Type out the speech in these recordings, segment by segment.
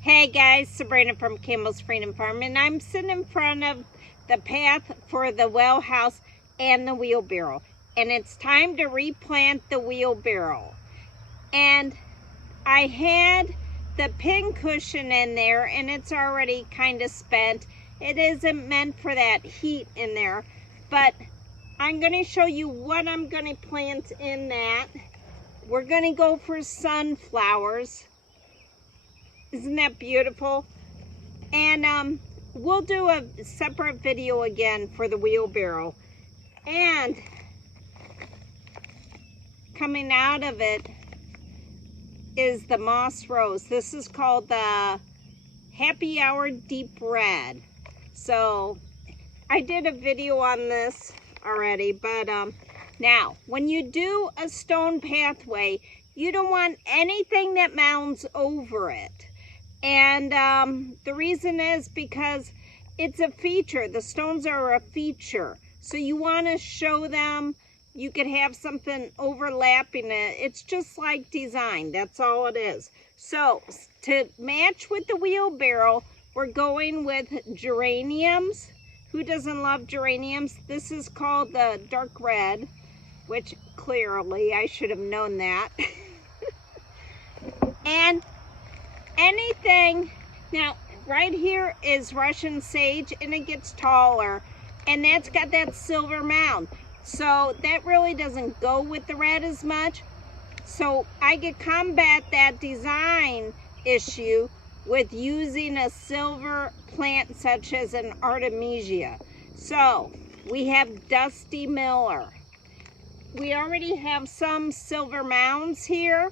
Hey guys, Sabrina from Campbell's Freedom Farm, and I'm sitting in front of the path for the well house and the wheelbarrow. And it's time to replant the wheelbarrow. And I had the pin cushion in there and it's already kind of spent. It isn't meant for that heat in there, but I'm going to show you what I'm going to plant in that. We're going to go for sunflowers. Isn't that beautiful? And we'll do a separate video again for the wheelbarrow. And coming out of it is the moss rose. This is called the Happy Hour Deep Red. So I did a video on this already, but now when you do a stone pathway, you don't want anything that mounds over it. And the reason is because it's a feature. The stones are a feature. So you want to show them. You could have something overlapping it. It's just like design. That's all it is. So to match with the wheelbarrow, we're going with geraniums. Who doesn't love geraniums? This is called the dark red, which clearly I should have known that. And anything, now right here is Russian sage and it gets taller and that's got that silver mound. So that really doesn't go with the red as much. So I could combat that design issue with using a silver plant such as an artemisia. So we have Dusty Miller. We already have some silver mounds here,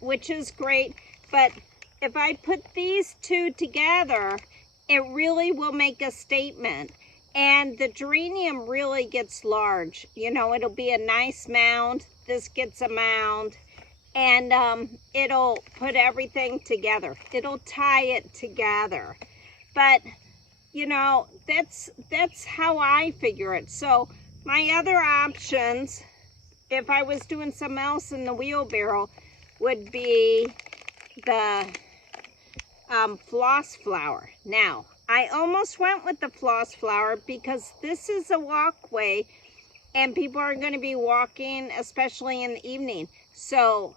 which is great, but if I put these two together, it really will make a statement. And the geranium really gets large. You know, it'll be a nice mound. This gets a mound. And it'll put everything together. It'll tie it together. But, you know, that's how I figure it. So my other options, if I was doing something else in the wheelbarrow, would be the floss flower. Now, I almost went with the floss flower because this is a walkway and people are going to be walking, especially in the evening. So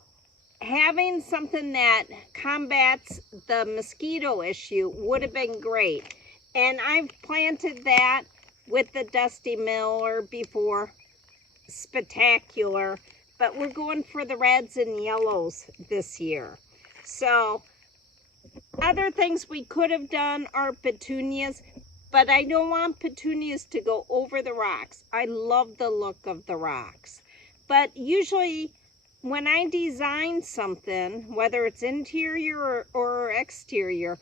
having something that combats the mosquito issue would have been great. And I've planted that with the Dusty Miller before. Spectacular. But we're going for the reds and yellows this year. So other things we could have done are petunias, but I don't want petunias to go over the rocks. I love the look of the rocks. But usually when I design something, whether it's interior or exterior,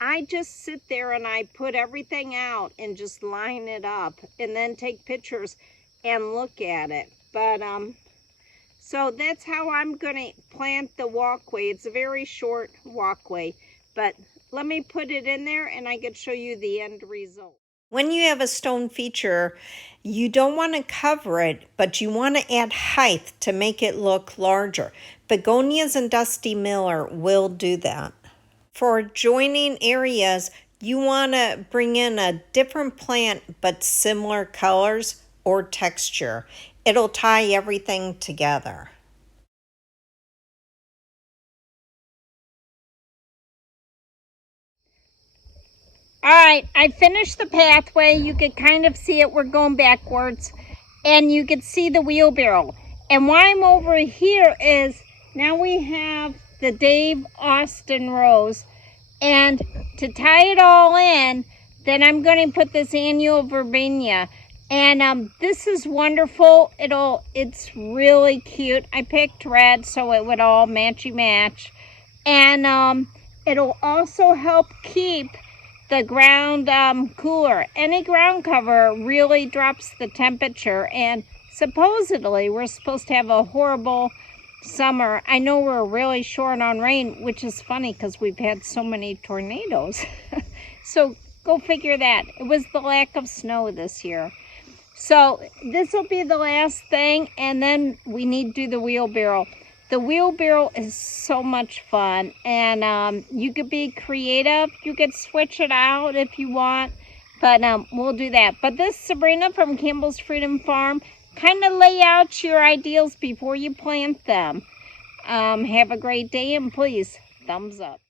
I just sit there and I put everything out and just line it up and then take pictures and look at it. But so that's how I'm going to plant the walkway. It's a very short walkway, but let me put it in there and I can show you the end result. When you have a stone feature, you don't want to cover it, but you want to add height to make it look larger. Begonias and Dusty Miller will do that. For joining areas, you want to bring in a different plant but similar colors or texture. It'll tie everything together. All right, I finished the pathway. You can kind of see it. We're going backwards. And you can see the wheelbarrow. And why I'm over here is now we have the Dave Austin rose. And to tie it all in, then I'm going to put this annual verbena. And this is wonderful. It's really cute. I picked red so it would all matchy match. And it'll also help keep the ground cooler. Any ground cover really drops the temperature, and supposedly we're supposed to have a horrible summer. I know we're really short on rain, which is funny because we've had so many tornadoes. So go figure that. It was the lack of snow this year. So this will be the last thing, and then we need to do the wheelbarrow. The wheelbarrow is so much fun, and you could be creative. You could switch it out if you want, but we'll do that. But this Sabrina from Campbell's Freedom Farm, kind of lay out your ideals before you plant them. Have a great day, and please, thumbs up.